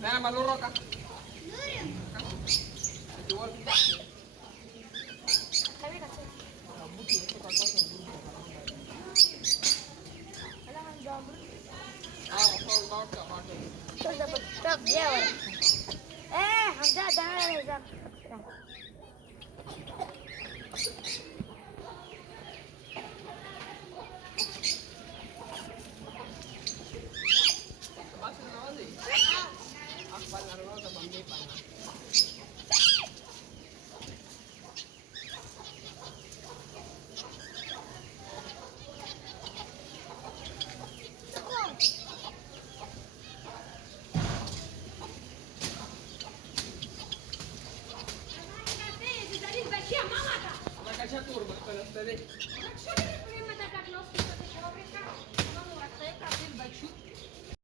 Nana maluro ka. Jual. Kami kasi. Alam ang double. Full mark ka, mark. Terus dapat top dia. Hamzah jangan Hamzah. Basta na wala eh. Akbal na rin sa bangge pa na. Nakasya tour, magkalas na rin.